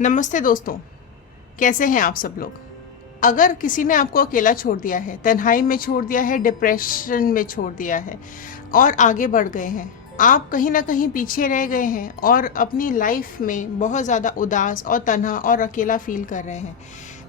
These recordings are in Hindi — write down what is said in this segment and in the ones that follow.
नमस्ते दोस्तों, कैसे हैं आप सब लोग। अगर किसी ने आपको अकेला छोड़ दिया है, तन्हाई में छोड़ दिया है, डिप्रेशन में छोड़ दिया है और आगे बढ़ गए हैं, आप कहीं ना कहीं पीछे रह गए हैं और अपनी लाइफ में बहुत ज़्यादा उदास और तन्हा और अकेला फील कर रहे हैं,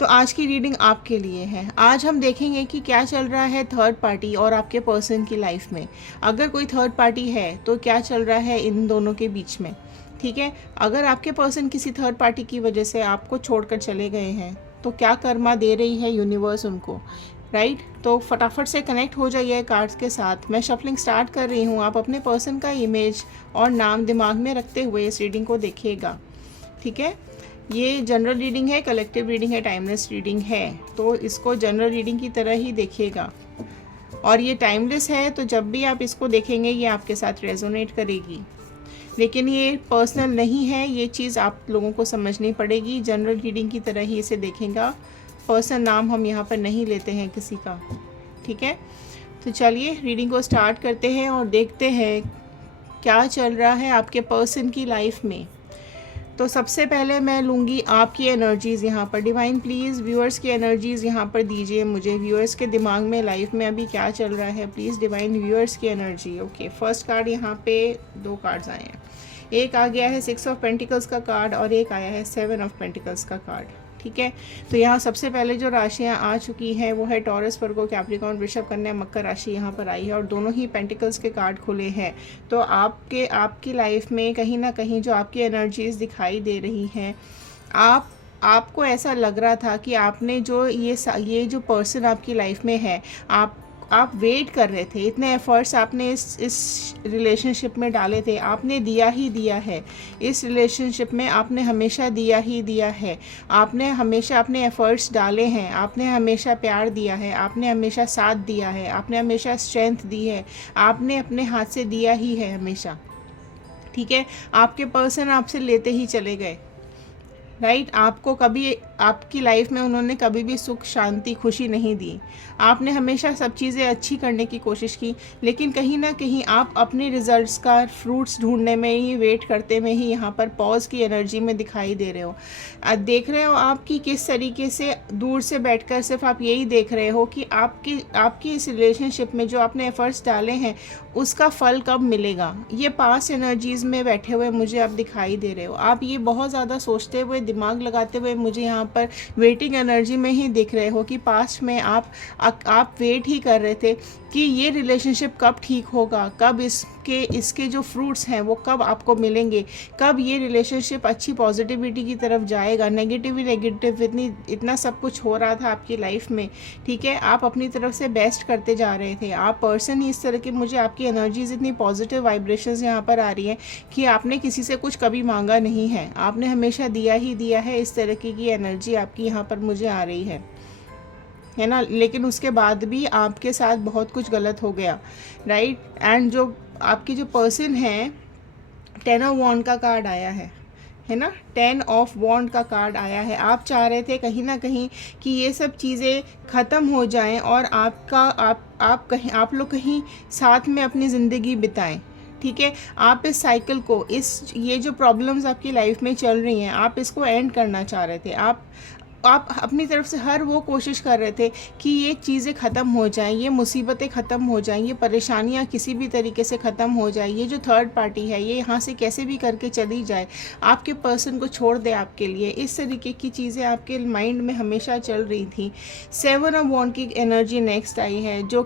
तो आज की रीडिंग आपके लिए है। आज हम देखेंगे कि क्या चल रहा है थर्ड पार्टी और आपके पर्सन की लाइफ में। अगर कोई थर्ड पार्टी है तो क्या चल रहा है इन दोनों के बीच में। ठीक है, अगर आपके पर्सन किसी थर्ड पार्टी की वजह से आपको छोड़कर चले गए हैं तो क्या कर्मा दे रही है यूनिवर्स उनको, राइट। तो फटाफट से कनेक्ट हो जाइए कार्ड्स के साथ। मैं शफलिंग स्टार्ट कर रही हूँ। आप अपने पर्सन का इमेज और नाम दिमाग में रखते हुए इस रीडिंग को देखिएगा। ठीक है, ये जनरल रीडिंग है, कलेक्टिव रीडिंग है, टाइमलेस रीडिंग है, तो इसको जनरल रीडिंग की तरह ही देखिएगा। और ये टाइमलेस है, तो जब भी आप इसको देखेंगे ये आपके साथ रेजोनेट करेगी, लेकिन ये पर्सनल नहीं है। ये चीज़ आप लोगों को समझनी पड़ेगी। जनरल रीडिंग की तरह ही इसे देखेगा। पर्सन नाम हम यहाँ पर नहीं लेते हैं किसी का। ठीक है, तो चलिए रीडिंग को स्टार्ट करते हैं और देखते हैं क्या चल रहा है आपके पर्सन की लाइफ में। तो सबसे पहले मैं लूँगी आपकी एनर्जीज़ यहाँ पर। डिवाइन प्लीज़ व्यूअर्स की एनर्जीज़ यहाँ पर दीजिए मुझे। व्यूअर्स के दिमाग में लाइफ में अभी क्या चल रहा है, प्लीज़ डिवाइन व्यूअर्स की एनर्जी। ओके, फर्स्ट कार्ड यहाँ पे दो कार्ड्स आए हैं। एक आ गया है 6 ऑफ पेंटिकल्स का कार्ड और एक आया है 7 ऑफ पेंटिकल्स का कार्ड। ठीक है, तो यहाँ सबसे पहले जो राशियाँ आ चुकी हैं वो है टॉरस, वर्गो, कैप्रिकॉर्न, वृषभ, कन्या, मकर राशि यहाँ पर आई है और दोनों ही पेंटिकल्स के कार्ड खुले हैं। तो आपकी लाइफ में कहीं ना कहीं जो आपकी एनर्जीज दिखाई दे रही हैं, आपको ऐसा लग रहा था कि आपने जो ये जो पर्सन आपकी लाइफ में है, आप वेट कर रहे थे। इतने एफर्ट्स आपने इस रिलेशनशिप में डाले थे, आपने दिया ही दिया है। इस रिलेशनशिप में आपने हमेशा दिया ही दिया है। आपने हमेशा अपने एफर्ट्स डाले हैं, आपने हमेशा प्यार दिया है, आपने हमेशा साथ दिया है, आपने हमेशा स्ट्रेंथ दी है, आपने अपने हाथ से दिया ही है हमेशा। ठीक है, आपके पर्सन आपसे लेते ही चले गए, राइट। आपको कभी आपकी लाइफ में उन्होंने कभी भी सुख, शांति, खुशी नहीं दी। आपने हमेशा सब चीज़ें अच्छी करने की कोशिश की, लेकिन कहीं ना कहीं आप अपने रिजल्ट्स का फ्रूट्स ढूंढने में ही, वेट करते में ही यहाँ पर पॉज की एनर्जी में दिखाई दे रहे हो। देख रहे हो आपकी किस तरीके से दूर से बैठकर सिर्फ आप यही देख रहे हो कि आपकी इस रिलेशनशिप में जो आपने एफर्ट्स डाले हैं उसका फल कब मिलेगा। ये पास्ट एनर्जीज़ में बैठे हुए मुझे आप दिखाई दे रहे हो। आप ये बहुत ज़्यादा सोचते हुए, दिमाग लगाते हुए मुझे यहाँ पर वेटिंग एनर्जी में ही दिख रहे हो कि पास्ट में आप वेट ही कर रहे थे कि ये रिलेशनशिप कब ठीक होगा, कब इसके जो फ्रूट्स हैं वो कब आपको मिलेंगे, कब ये रिलेशनशिप अच्छी पॉजिटिविटी की तरफ जाएगा। नेगेटिव इतना सब कुछ हो रहा था आपकी लाइफ में। ठीक है, आप अपनी तरफ से बेस्ट करते जा रहे थे। आप पर्सन ही इस तरह के, मुझे आपकी एनर्जीज इतनी पॉजिटिव वाइब्रेशंस यहाँ पर आ रही हैं कि आपने किसी से कुछ कभी मांगा नहीं है, आपने हमेशा दिया ही दिया है। इस तरह की एनर्जी आपकी यहाँ पर मुझे आ रही है ना। लेकिन उसके बाद भी आपके साथ बहुत कुछ गलत हो गया, राइट। एंड जो आपकी जो पर्सन है, 10 ऑफ वॉन्ड का कार्ड आया है ना। 10 ऑफ वॉन्ड का कार्ड आया है। आप चाह रहे थे कहीं ना कहीं कि ये सब चीज़ें ख़त्म हो जाएं और आप लोग कहीं साथ में अपनी ज़िंदगी बिताएं। ठीक है, आप इस साइकिल को, ये जो प्रॉब्लम्स आपकी लाइफ में चल रही हैं, आप इसको एंड करना चाह रहे थे। आप अपनी तरफ से हर वो कोशिश कर रहे थे कि ये चीज़ें ख़त्म हो जाएं, ये मुसीबतें ख़त्म हो जाएं, ये परेशानियां किसी भी तरीके से ख़त्म हो जाए। ये जो थर्ड पार्टी है ये यहाँ से कैसे भी करके चली जाए, आपके पर्सन को छोड़ दे आपके लिए। इस तरीके की चीज़ें आपके माइंड में हमेशा चल रही थी। 7 ऑफ वॉन्ड की एनर्जी नेक्स्ट आई है, जो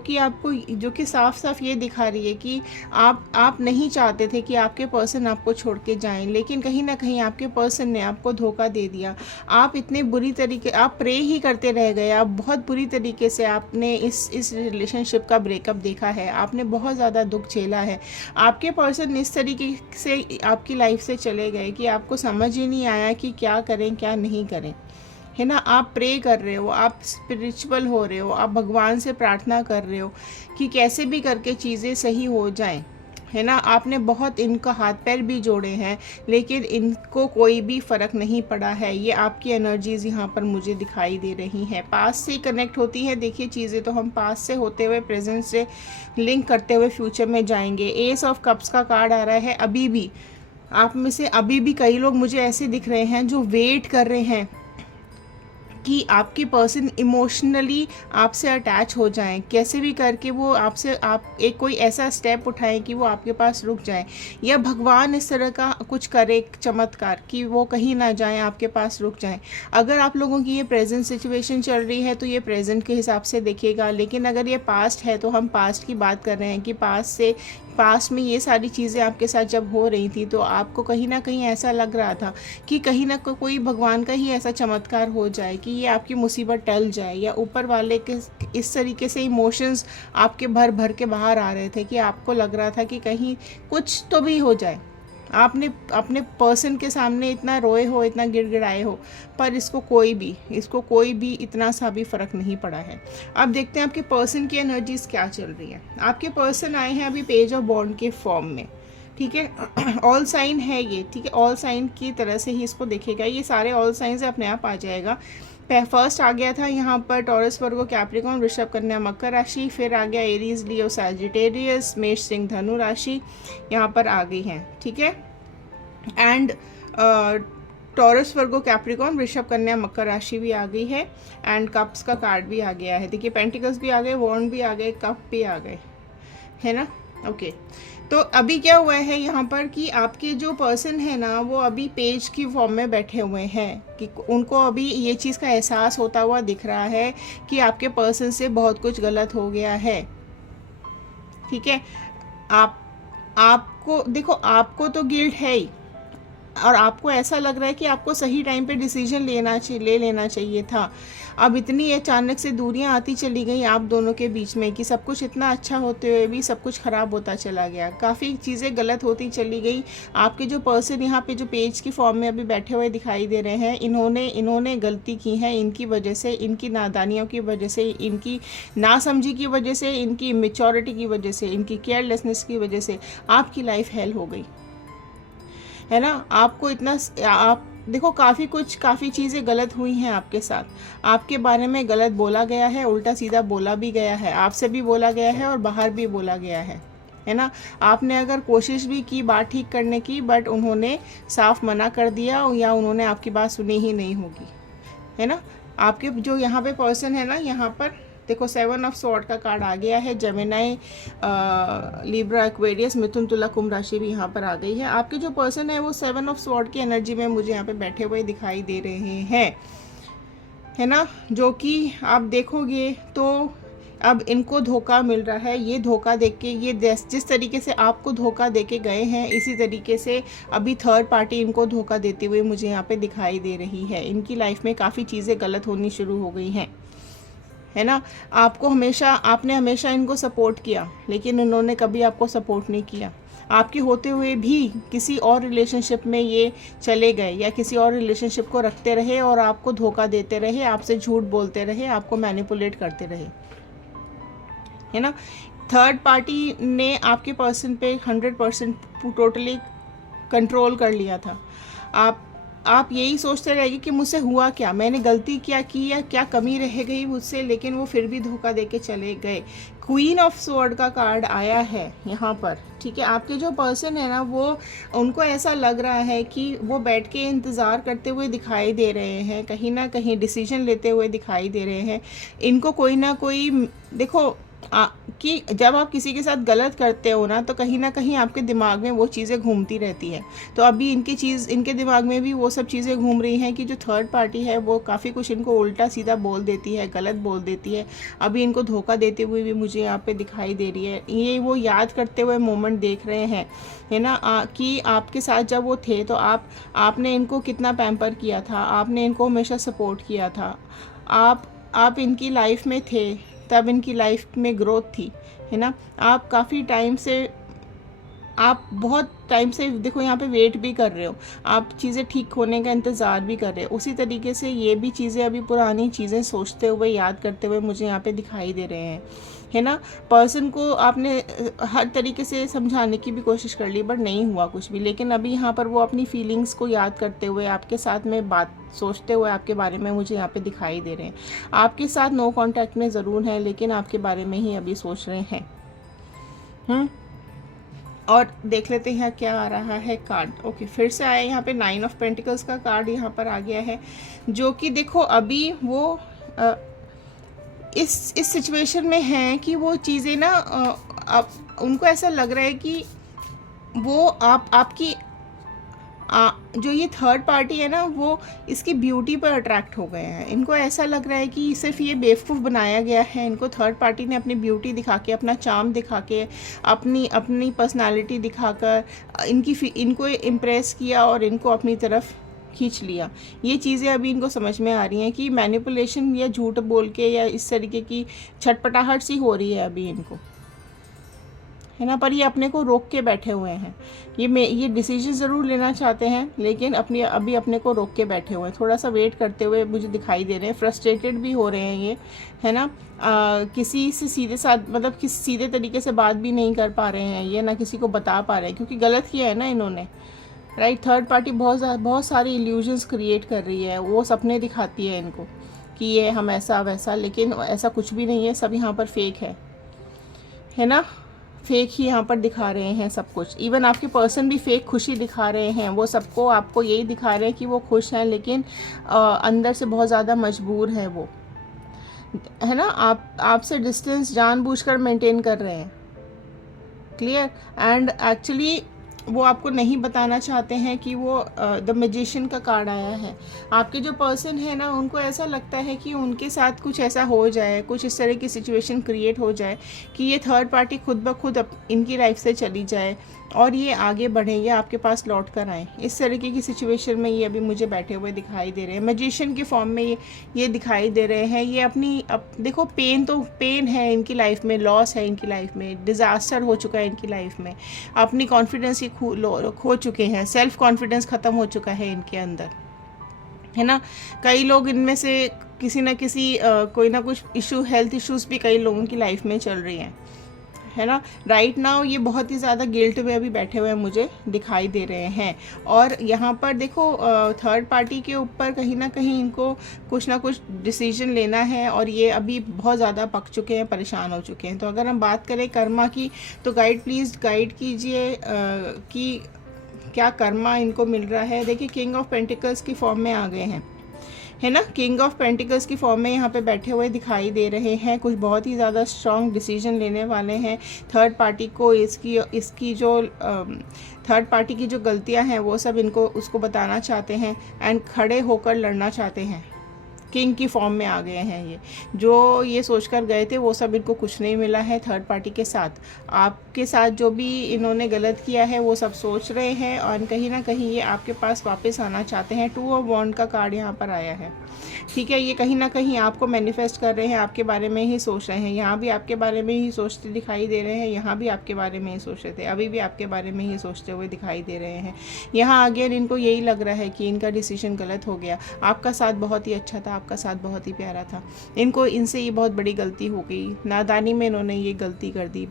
कि साफ साफ ये दिखा रही है कि आप नहीं चाहते थे कि आपके पर्सन आपको छोड़ के जाएँ, लेकिन कहीं ना कहीं आपके पर्सन ने आपको धोखा दे दिया। आप इतने बुरी आप प्रे ही करते रह गए। आप बहुत बुरी तरीके से आपने इस रिलेशनशिप का ब्रेकअप देखा है। आपने बहुत ज़्यादा दुख झेला है। आपके पर्सन इस तरीके से आपकी लाइफ से चले गए कि आपको समझ ही नहीं आया कि क्या करें क्या नहीं करें, है ना। आप प्रे कर रहे हो, आप स्पिरिचुअल हो रहे हो, आप भगवान से प्रार्थना कर रहे हो कि कैसे भी करके चीज़ें सही हो जाएं, है ना। आपने बहुत इनका हाथ पैर भी जोड़े हैं, लेकिन इनको कोई भी फ़र्क नहीं पड़ा है। ये आपकी एनर्जीज़ यहाँ पर मुझे दिखाई दे रही हैं। पास्ट से कनेक्ट होती है। देखिए चीज़ें तो हम पास्ट से होते हुए प्रेजेंट से लिंक करते हुए फ्यूचर में जाएंगे। एस ऑफ कप्स का कार्ड आ रहा है। अभी भी आप में से अभी भी कई लोग मुझे ऐसे दिख रहे हैं जो वेट कर रहे हैं कि आपके पर्सन इमोशनली आपसे अटैच हो जाएं, कैसे भी करके वो आपसे आप एक कोई ऐसा स्टेप उठाएं कि वो आपके पास रुक जाएं, या भगवान इस तरह का कुछ करे चमत्कार कि वो कहीं ना जाएं, आपके पास रुक जाएं। अगर आप लोगों की ये प्रेजेंट सिचुएशन चल रही है तो ये प्रेजेंट के हिसाब से देखिएगा, लेकिन अगर ये पास्ट है तो हम पास्ट की बात कर रहे हैं कि पास्ट में ये सारी चीज़ें आपके साथ जब हो रही थी तो आपको कहीं ना कहीं ऐसा लग रहा था कि कहीं ना कोई भगवान का ही ऐसा चमत्कार हो जाए कि ये आपकी मुसीबत टल जाए, या ऊपर वाले के इस तरीके से इमोशंस आपके भर भर के बाहर आ रहे थे कि आपको लग रहा था कि कहीं कुछ तो भी हो जाए। आपने अपने पर्सन के सामने इतना रोए हो, इतना गिड़गिड़ाए हो, पर इसको कोई भी इतना सा भी फ़र्क नहीं पड़ा है। अब देखते हैं आपके पर्सन की एनर्जीज क्या चल रही है। आपके पर्सन आए हैं अभी पेज ऑफ बॉन्ड के फॉर्म में, ठीक है। ऑल साइन है ये, ठीक है, ऑल साइन की तरह से ही इसको देखेगा, ये सारे ऑल साइन से अपने आप आ जाएगा। फर्स्ट आ गया था यहाँ पर टॉरस, वर्गो, कैप्रिकॉर्न, वृषभ, कन्या, मकर राशि, फिर आ गया एरीज, लियो, सैजिटेरियस, मेष, सिंह, धनु राशि यहाँ पर आ गई हैं, ठीक है। एंड टॉरस, वर्गो, कैप्रिकॉर्न, वृषभ, कन्या, मकर राशि भी आ गई है। एंड कप्स का कार्ड भी आ गया है, देखिए पेंटिकल्स भी आ गए, वॉन्ड भी आ गए, कप भी आ गए, है ना। ओके, तो अभी क्या हुआ है यहाँ पर कि आपके जो पर्सन है ना वो अभी पेज की फॉर्म में बैठे हुए हैं, कि उनको अभी ये चीज़ का एहसास होता हुआ दिख रहा है कि आपके पर्सन से बहुत कुछ गलत हो गया है, ठीक है। आपको देखो, आपको तो गिल्ट है ही, और आपको ऐसा लग रहा है कि आपको सही टाइम पे डिसीजन ले लेना चाहिए था। अब इतनी अचानक से दूरियां आती चली गई आप दोनों के बीच में कि सब कुछ इतना अच्छा होते हुए भी सब कुछ ख़राब होता चला गया, काफ़ी चीज़ें गलत होती चली गई। आपके जो पर्सन यहाँ पे जो पेज की फॉर्म में अभी बैठे हुए दिखाई दे रहे हैं, इन्होंने गलती की है, इनकी वजह से, इनकी नादानियों की वजह से, इनकी नासमझी की वजह से, इनकी इमेच्योरिटी की वजह से, इनकी केयरलेसनेस की वजह से आपकी लाइफ हेल हो गई, है ना। आपको इतना, आप देखो काफ़ी चीज़ें गलत हुई हैं आपके साथ, आपके बारे में गलत बोला गया है, उल्टा सीधा बोला भी गया है, आपसे भी बोला गया है और बाहर भी बोला गया है ना। आपने अगर कोशिश भी की बात ठीक करने की, बट उन्होंने साफ मना कर दिया, या उन्होंने आपकी बात सुनी ही नहीं होगी, है ना। आपके जो यहाँ पे पर्सन है ना, यहाँ पर देखो 7 ऑफ स्वॉर्ड का कार्ड आ गया है, जेमिनाई, लिब्रा, एक्वेरियस, मिथुन, तुला, कुंभ राशि भी यहाँ पर आ गई है। आपके जो पर्सन है वो 7 ऑफ स्वॉर्ड की एनर्जी में मुझे यहाँ पे बैठे हुए दिखाई दे रहे हैं, है ना। जो कि आप देखोगे तो अब इनको धोखा मिल रहा है, ये धोखा देके, ये जिस तरीके से आपको धोखा देके गए हैं, इसी तरीके से अभी थर्ड पार्टी इनको धोखा देते हुए मुझे यहाँ पे दिखाई दे रही है। इनकी लाइफ में काफ़ी चीज़ें गलत होनी शुरू हो गई हैं, है ना। आपने हमेशा इनको सपोर्ट किया, लेकिन उन्होंने कभी आपको सपोर्ट नहीं किया। आपके होते हुए भी किसी और रिलेशनशिप में ये चले गए, या किसी और रिलेशनशिप को रखते रहे और आपको धोखा देते रहे, आपसे झूठ बोलते रहे, आपको मैनिपुलेट करते रहे, है ना। थर्ड पार्टी ने आपके पर्सन पे 100% टोटली कंट्रोल कर लिया था। आप यही सोचते रहेंगे कि मुझसे हुआ क्या, मैंने गलती क्या की, या क्या कमी रह गई मुझसे, लेकिन वो फिर भी धोखा देके चले गए। क्वीन ऑफ स्वॉर्ड का कार्ड आया है यहाँ पर, ठीक है। आपके जो पर्सन है ना वो, उनको ऐसा लग रहा है कि वो बैठ के इंतज़ार करते हुए दिखाई दे रहे हैं, कहीं ना कहीं डिसीजन लेते हुए दिखाई दे रहे हैं। इनको कोई ना कोई, देखो कि जब आप किसी के साथ गलत करते हो ना, तो कहीं ना कहीं आपके दिमाग में वो चीज़ें घूमती रहती हैं। तो अभी इनके दिमाग में भी वो सब चीज़ें घूम रही हैं कि जो थर्ड पार्टी है वो काफ़ी कुछ इनको उल्टा सीधा बोल देती है, गलत बोल देती है। अभी इनको धोखा देते हुए भी मुझे यहाँ पे दिखाई दे रही है। ये वो याद करते हुए मोमेंट देख रहे हैं, है ना, कि आपके साथ जब वो थे तो आपने इनको कितना पैम्पर किया था, आपने इनको हमेशा सपोर्ट किया था, आप इनकी लाइफ में थे, तब इनकी लाइफ में ग्रोथ थी, है ना। आप बहुत टाइम से देखो यहाँ पे वेट भी कर रहे हो, आप चीज़ें ठीक होने का इंतज़ार भी कर रहे हो। उसी तरीके से ये भी चीज़ें अभी पुरानी चीज़ें सोचते हुए, याद करते हुए मुझे यहाँ पे दिखाई दे रहे हैं, है ना। पर्सन को आपने हर तरीके से समझाने की भी कोशिश कर ली, बट नहीं हुआ कुछ भी। लेकिन अभी यहाँ पर वो अपनी फीलिंग्स को याद करते हुए, आपके साथ में बात सोचते हुए आपके बारे में मुझे यहाँ पे दिखाई दे रहे हैं। आपके साथ नो कांटेक्ट में ज़रूर है, लेकिन आपके बारे में ही अभी सोच रहे हैं। और देख लेते हैं क्या आ रहा है कार्ड। ओके, फिर से आया यहाँ पे 9 ऑफ पेंटिकल्स का कार्ड यहाँ पर आ गया है, जो कि देखो अभी वो इस सिचुएशन में हैं कि वो चीज़ें ना अब उनको ऐसा लग रहा है कि वो आपकी जो ये थर्ड पार्टी है ना, वो इसकी ब्यूटी पर अट्रैक्ट हो गए हैं। इनको ऐसा लग रहा है कि सिर्फ ये बेवकूफ़ बनाया गया है, इनको थर्ड पार्टी ने अपनी ब्यूटी दिखा के, अपना चार्म दिखा के, अपनी पर्सनालिटी दिखाकर इनको इम्प्रेस किया और इनको अपनी तरफ खींच लिया। ये चीज़ें अभी इनको समझ में आ रही हैं कि मैनिपुलेशन या झूठ बोल के या इस तरीके की छटपटाहट सी हो रही है अभी इनको, है ना। पर ये अपने को रोक के बैठे हुए हैं। ये डिसीजन ज़रूर लेना चाहते हैं, लेकिन अभी अपने को रोक के बैठे हुए हैं, थोड़ा सा वेट करते हुए मुझे दिखाई दे रहे हैं। फ्रस्ट्रेटेड भी हो रहे हैं ये, है ना। किसी से सीधे तरीके से बात भी नहीं कर पा रहे हैं ये, ना किसी को बता पा रहे हैं, क्योंकि गलत किया है ना इन्होंने, राइट। थर्ड पार्टी बहुत सारी इल्यूजन्स क्रिएट कर रही है, वो सपने दिखाती है इनको कि ये हम ऐसा वैसा, लेकिन ऐसा कुछ भी नहीं है, सब यहाँ पर फेक है ना। फेक ही यहाँ पर दिखा रहे हैं सब कुछ। इवन आपके पर्सन भी फेक खुशी दिखा रहे हैं, वो सबको आपको यही दिखा रहे हैं कि वो खुश हैं, लेकिन अंदर से बहुत ज़्यादा मजबूर है वो, है ना। आपसे डिस्टेंस जानबूझकर मेंटेन कर रहे हैं, क्लियर। एंड एक्चुअली वो आपको नहीं बताना चाहते हैं कि वो द मैजिशियन का कार्ड आया है। आपके जो पर्सन है ना, उनको ऐसा लगता है कि उनके साथ कुछ ऐसा हो जाए, कुछ इस तरह की सिचुएशन क्रिएट हो जाए कि ये थर्ड पार्टी खुद ब खुद इनकी लाइफ से चली जाए और ये आगे बढ़े या आपके पास लौट कर आए। इस तरीके की सिचुएशन में ये अभी मुझे बैठे हुए दिखाई दे रहे हैं। मैजिशियन के फॉर्म में ये दिखाई दे रहे हैं। ये देखो पेन है इनकी लाइफ में, लॉस है इनकी लाइफ में, डिज़ास्टर हो चुका है इनकी लाइफ में, अपनी कॉन्फिडेंस ये खो चुके हैं, सेल्फ कॉन्फिडेंस ख़त्म हो चुका है इनके अंदर, है ना। कई लोग इनमें से किसी न किसी कोई ना कुछ इशू, हेल्थ इश्यूज़ भी कई लोगों की लाइफ में चल रही हैं, है ना। राइट नाउ ये बहुत ही ज़्यादा गिल्ट में अभी बैठे हुए मुझे दिखाई दे रहे हैं। और यहाँ पर देखो थर्ड पार्टी के ऊपर कहीं ना कहीं इनको कुछ ना कुछ डिसीजन लेना है, और ये अभी बहुत ज़्यादा पक चुके हैं, परेशान हो चुके हैं। तो अगर हम बात करें कर्मा की, तो प्लीज़ गाइड कीजिए कि क्या कर्मा इनको मिल रहा है। देखिए किंग ऑफ पेंटिकल्स की फॉर्म में आ गए हैं, है ना। किंग ऑफ पेंटिकल्स की फॉर्म में यहाँ पे बैठे हुए दिखाई दे रहे हैं। कुछ बहुत ही ज़्यादा स्ट्रॉन्ग डिसीजन लेने वाले हैं। थर्ड पार्टी को इसकी जो थर्ड पार्टी की जो गलतियाँ हैं वो सब उसको बताना चाहते हैं, एंड खड़े होकर लड़ना चाहते हैं। किंग की फॉर्म में आ गए हैं ये। जो ये सोचकर गए थे वो सब इनको कुछ नहीं मिला है थर्ड पार्टी के साथ। आपके साथ जो भी इन्होंने गलत किया है वो सब सोच रहे हैं, और कहीं ना कहीं ये आपके पास वापस आना चाहते हैं। 2 ऑफ वॉन्ड का कार्ड यहाँ पर आया है, ठीक है। ये कहीं ना कहीं आपको मैनिफेस्ट कर रहे हैं, आपके बारे में ही सोच रहे हैं। यहाँ भी आपके बारे में ही सोचते दिखाई दे रहे हैं, यहाँ भी आपके बारे में ही सोच रहे थे, अभी भी आपके बारे में ही सोचते हुए दिखाई दे रहे हैं। यहाँ अगेन इनको यही लग रहा है कि इनका डिसीजन गलत हो गया। आपका साथ बहुत ही अच्छा था, आपका साथ बहुत ही प्यारा था, इनसे ये बहुत बड़ी गलती हो गई, नादानी में इन्होंने ये गलती कर दी।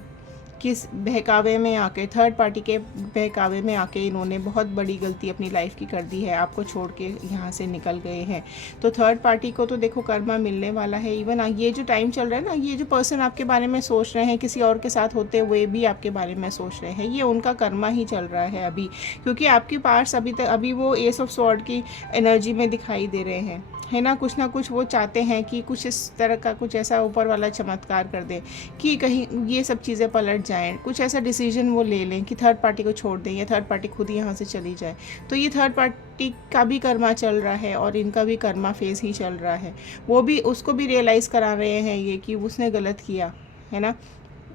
किस बहकावे में आके, थर्ड पार्टी के बहकावे में आके इन्होंने बहुत बड़ी गलती अपनी लाइफ की कर दी है, आपको छोड़ के यहाँ से निकल गए हैं। तो थर्ड पार्टी को तो देखो कर्मा मिलने वाला है। इवन ये जो टाइम चल रहा है ना, ये जो पर्सन आपके बारे में सोच रहे हैं, किसी और के साथ होते हुए भी आपके बारे में सोच रहे हैं, ये उनका कर्मा ही चल रहा है अभी, क्योंकि आपके पास अभी वो एस ऑफ स्वॉर्ड की एनर्जी में दिखाई दे रहे हैं, है ना। कुछ ना कुछ वो चाहते हैं कि कुछ इस तरह का कुछ ऐसा ऊपर वाला चमत्कार कर दे कि कहीं ये सब चीज़ें पलट जाएं, कुछ ऐसा डिसीजन वो ले लें कि थर्ड पार्टी को छोड़ दें या थर्ड पार्टी खुद ही यहाँ से चली जाए। तो ये थर्ड पार्टी का भी कर्मा चल रहा है और इनका भी कर्मा फेज ही चल रहा है। वो भी उसको भी रियलाइज़ करा रहे हैं ये कि उसने गलत किया, है ना,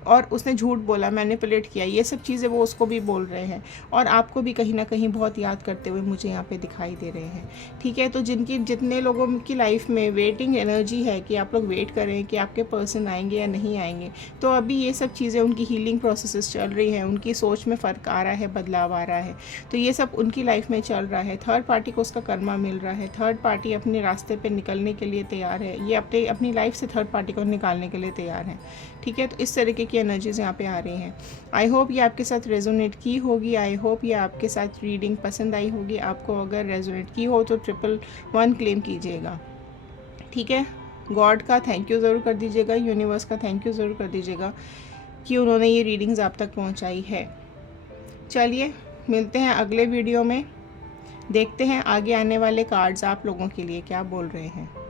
और उसने झूठ बोला, मैनिपुलेट किया, ये सब चीज़ें वो उसको भी बोल रहे हैं, और आपको भी कहीं ना कहीं बहुत याद करते हुए मुझे यहाँ पे दिखाई दे रहे हैं, ठीक है। तो जितने लोगों की लाइफ में वेटिंग एनर्जी है कि आप लोग वेट करें कि आपके पर्सन आएंगे या नहीं आएंगे, तो अभी ये सब चीज़ें उनकी हीलिंग प्रोसेसेस चल रही हैं, उनकी सोच में फ़र्क आ रहा है, बदलाव आ रहा है, तो ये सब उनकी लाइफ में चल रहा है। थर्ड पार्टी को उसका कर्मा मिल रहा है, थर्ड पार्टी अपने रास्ते पर निकलने के लिए तैयार है, ये अपनी लाइफ से थर्ड पार्टी को निकालने के लिए तैयार है, ठीक है। तो इस तरीके की एनर्जीज यहाँ पे आ रही हैं। आई होप ये आपके साथ रेजोनेट की होगी, आई होप ये आपके साथ रीडिंग पसंद आई होगी। आपको अगर रेजोनेट की हो तो 111 क्लेम कीजिएगा, ठीक है। गॉड का थैंक यू ज़रूर कर दीजिएगा, यूनिवर्स का थैंक यू ज़रूर कर दीजिएगा कि उन्होंने ये रीडिंग्स आप तक पहुँचाई है। चलिए मिलते हैं अगले वीडियो में, देखते हैं आगे आने वाले कार्ड्स आप लोगों के लिए क्या बोल रहे हैं।